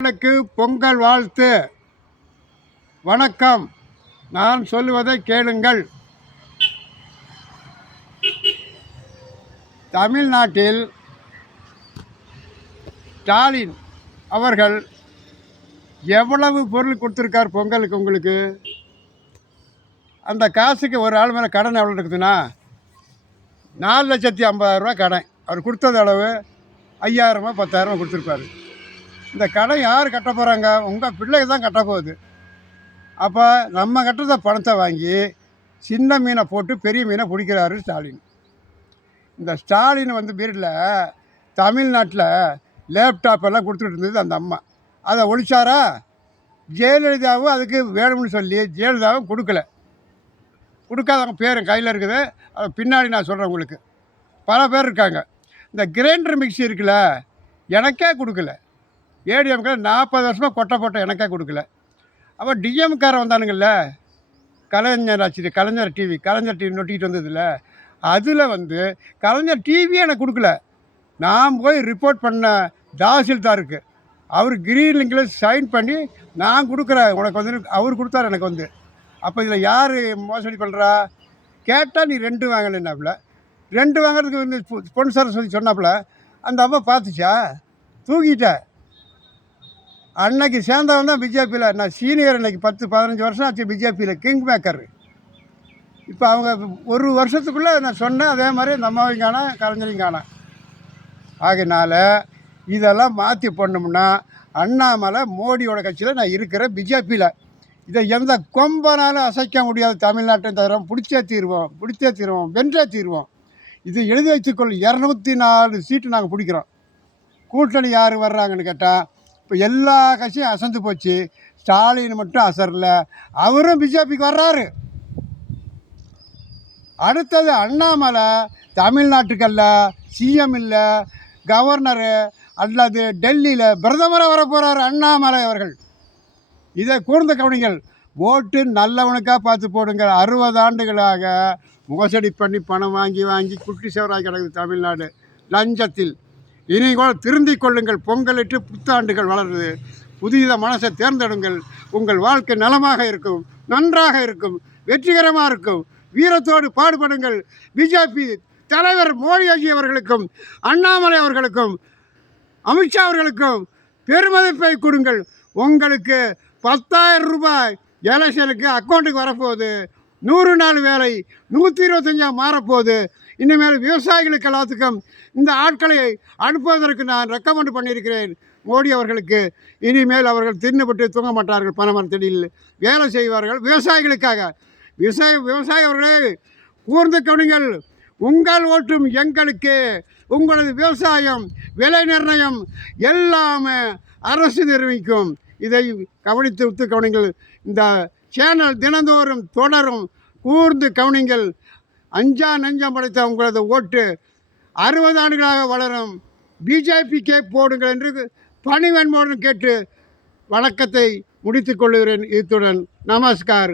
உங்களுக்கு பொங்கல் வாழ்த்து. வணக்கம். நான் சொல்லுவதை கேளுங்கள். தமிழ்நாட்டில் ஸ்டாலின் அவர்கள் எவ்வளவு பொருள் கொடுத்துருக்கார் பொங்கலுக்கு? உங்களுக்கு அந்த காசுக்கு ஒரு ஆள் மேலே கடன் எவ்வளோ இருக்குதுன்னா 4,50,000 கடன். அவர் கொடுத்தது அளவு 5,000 10,000 கொடுத்துருப்பாரு. இந்த கடன் யார் கட்ட போகிறாங்க? உங்கள் பிள்ளைங்க தான் கட்ட போகுது. அப்போ நம்ம கட்டுறத பணத்தை வாங்கி சின்ன மீனை போட்டு பெரிய மீனை பிடிக்கிறாரு ஸ்டாலின். இந்த ஸ்டாலின் வீட்டில் தமிழ்நாட்டில் லேப்டாப் எல்லாம் கொடுத்துட்டு இருந்தது அந்த அம்மா. அதை ஒழிச்சாரா? ஜெயலலிதாவும் அதுக்கு வேணும்னு சொல்லி ஜெயலலிதாவும் கொடுக்காதவங்க பேர் கையில் இருக்குது. அது பின்னாடி நான் சொல்கிறேன். உங்களுக்கு பல பேர் இருக்காங்க. இந்த கிரைண்டர் மிக்சி இருக்குல்ல, எனக்கே கொடுக்கல. ஏடிஎம்கே 40 வருஷமாக கொட்டை போட்ட எனக்கே கொடுக்கல. அப்போ டிஎம்காரன் வந்தானுங்கள்ல, கலைஞர் டிவி நொட்டிக்கிட்டு வந்ததில்ல, அதில் கலைஞர் டிவியே எனக்கு கொடுக்கல. நான் போய் ரிப்போர்ட் பண்ண தாசில்தாருக்கு அவர் கிரீன் லிங்கில் சைன் பண்ணி நான் கொடுக்குறேன் உனக்கு அவர் கொடுத்தாரு எனக்கு அப்போ இதில் யார் மோசடி பண்ணுறா? கேட்டால் நீ 2 வாங்கினாப்புல, 2 வாங்கிறதுக்கு ஸ்பான்சர் சொல்லி சொன்னாப்புல. அந்த அம்மா பார்த்துச்சா? தூக்கிட்ட. அன்னைக்கு சேர்ந்தவன் தான் பிஜேபியில். நான் சீனியர். இன்றைக்கி 10-15 வருஷம் ஆச்சு பிஜேபியில், கிங் மேக்கர். இப்போ அவங்க ஒரு வருஷத்துக்குள்ளே நான் சொன்னேன். அதே மாதிரி இந்த அம்மாவையும் காணேன், கலைஞரையும் காணேன். ஆகையினால இதெல்லாம் மாற்றி போடணும்னா அண்ணாமலை மோடியோட கட்சியில் நான் இருக்கிறேன், பிஜேபியில். இதை எந்த கொம்பனாலும் அசைக்க முடியாது. தமிழ்நாட்டை தவிர பிடிச்சே தீர்வோம், வென்றே தீர்வோம். இது எழுதி வச்சுக்கொள்ள 204 சீட்டு நாங்கள் பிடிக்கிறோம். கூட்டணி யார் வர்றாங்கன்னு கேட்டால் இப்போ எல்லா கட்சியும் அசந்து போச்சு. ஸ்டாலின் மட்டும் அசரில், அவரும் பிஜேபிக்கு வர்றாரு. அடுத்தது அண்ணாமலை தமிழ்நாட்டுக்கல்ல, சிஎம் இல்லை, கவர்னரு அல்லது டெல்லியில் பிரதமராக வர போகிறார் அண்ணாமலை அவர்கள். இதை கூர்ந்த கவனிங்கள். ஓட்டு நல்லவனுக்காக பார்த்து போடுங்க. 60 ஆண்டுகளாக மோசடி பண்ணி பணம் வாங்கி குட்டி சேவராக கிடக்குது தமிழ்நாடு லஞ்சத்தில். இனி கூட திருந்திக் கொள்ளுங்கள். பொங்கலிட்டு புத்தாண்டுகள் வளருது. புதிய மனசை தேர்ந்தெடுங்கள். உங்கள் வாழ்க்கை நலமாக இருக்கும், நன்றாக இருக்கும், வெற்றிகரமாக இருக்கும். வீரத்தோடு பாடுபடுங்கள். பிஜேபி தலைவர் மோடிஜி அவர்களுக்கும், அண்ணாமலை அவர்களுக்கும், அமித்ஷா அவர்களுக்கும் பெருமதிப்பை கொடுங்கள். உங்களுக்கு 10,000 ரூபாய் எலெக்ஷனுக்கு அக்கௌண்ட்டுக்கு வரப்போகுது. 100 நாள் வேலை 125 மாறப்போகுது. இனிமேல் விவசாயிகளுக்கு எல்லாத்துக்கும் இந்த ஆட்களை அனுப்புவதற்கு நான் ரெக்கமெண்ட் பண்ணியிருக்கிறேன் மோடி அவர்களுக்கு. இனிமேல் அவர்கள் தின்னுபட்டு தூங்க மாட்டார்கள். பனைமரத்தடியில் வேலை செய்வார்கள் விவசாயிகளுக்காக. விவசாயி அவர்களே, கூர்ந்து கவனிங்கள். உங்கள் ஓட்டும் எங்களுக்கு. உங்களது விவசாயம், விலை நிர்ணயம் எல்லாமே அரசு நிர்ணயிக்கும். இதை கவனித்து கவனிங்கள். இந்த சேனல் தினந்தோறும் தொடரும். கூர்ந்து கவனிங்கள். அஞ்சா நெஞ்சம் படைத்த உங்களது ஓட்டு 60 ஆண்டுகளாக வளரும். பிஜேபிக்கே போடுங்கள் என்று பணிவன்போடு கேட்டு வணக்கத்தை முடித்துக் கொள்கிறேன். இத்துடன் நமஸ்கார்.